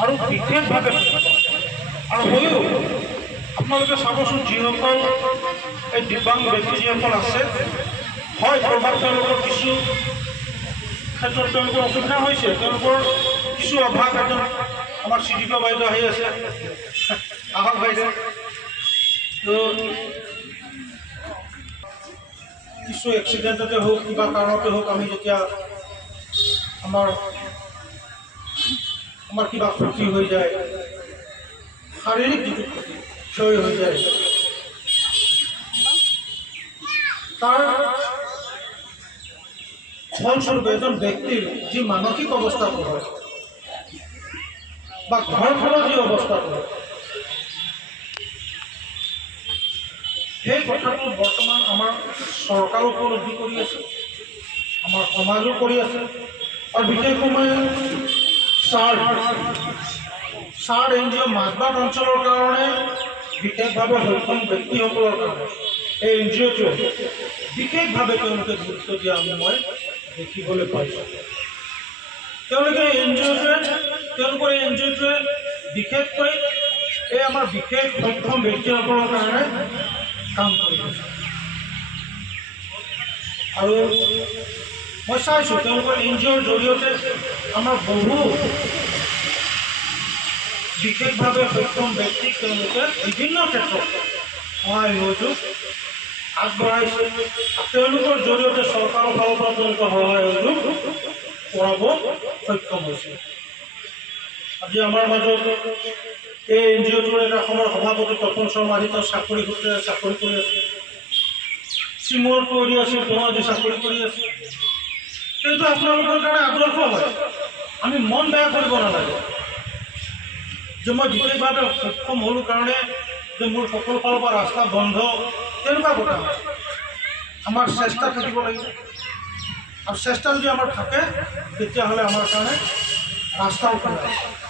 আৰু বিশেষভাৱে আৰু ময়ো আপোনালোকে চাবচোন যিসকল এই দিব্যাংগ ব্যক্তি যিসকল আছে হয় ক'ৰবাত তেওঁলোকৰ কিছু ক্ষেত্ৰত তেওঁলোকৰ অসুবিধা হৈছে, তেওঁলোকৰ কিছু অভাৱ একদম আমাৰ চিডিপি বাইদেউ আহি আছে, আহক বাইদেউ। তো কিছু এক্সিডেণ্টতে হওক কিবা কাৰণতে হওক আমি যেতিয়া আমাৰ কিবা ক্ষতি হৈ যায়, শাৰীৰিক যিটো ক্ষয় হৈ যায়, তাৰ ফলস্বৰূপে এজন ব্যক্তিৰ যি মানসিক অৱস্থাটো হয় বা ঘৰখনৰ যি অৱস্থাটো হয়, সেই কথাটো বৰ্তমান আমাৰ চৰকাৰো উপলব্ধি কৰি আছে, আমাৰ সমাজো কৰি আছে। আৰু বিশেষকৈ চাৰ্ড NGO মাজবাট অঞ্চলৰ কাৰণে বিশেষভাৱে সক্ষম ব্যক্তিসকলৰ কাৰণে এই NGOটোৱে বিশেষভাৱে তেওঁলোকে গুৰুত্ব দিয়া মই দেখিবলৈ পাইছোঁ। তেওঁলোকৰ NGOটোৱে বিশেষকৈ এই আমাৰ বিশেষ সক্ষম ব্যক্তিসকলৰ কাৰণে কাম কৰি আছে। আৰু মই চাইছোঁ তেওঁলোকৰ NGOৰ জৰিয়তে আমাৰ বহু বিশেষভাৱে সক্ষম ব্যক্তিক তেওঁলোকে বিভিন্ন ক্ষেত্ৰত সহায় সহযোগ আগবঢ়াইছে। তেওঁলোকৰ জৰিয়তে চৰকাৰৰ ফালৰ পৰা তেওঁলোকৰ সহায় সহযোগ কৰাব সক্ষম হৈছে। আজি আমাৰ মাজত এই NGOটোৰ এটা সময়ৰ সভাপতি তপন শৰ্মা আদি তেওঁ চাকৰি সূত্ৰে চাকৰি কৰি আছে, চিমুৰত কৰি আছে, তেওঁ আজি চাকৰি কৰি আছে। কিন্তু আপোনালোকৰ কাৰণে আদৰ্শ হয়, আমি মন বেয়া কৰিব নালাগে যে মই বিশেষভাৱে সক্ষম হ'লোঁ কাৰণে যে মোৰ সকলো ফালৰ পৰা ৰাস্তা বন্ধ, তেনেকুৱা কথা নহয়। আমাৰ চেষ্টা থাকিব লাগিব, আৰু চেষ্টা যদি আমাৰ থাকে তেতিয়াহ'লে আমাৰ কাৰণে ৰাস্তাও খোলা আছে।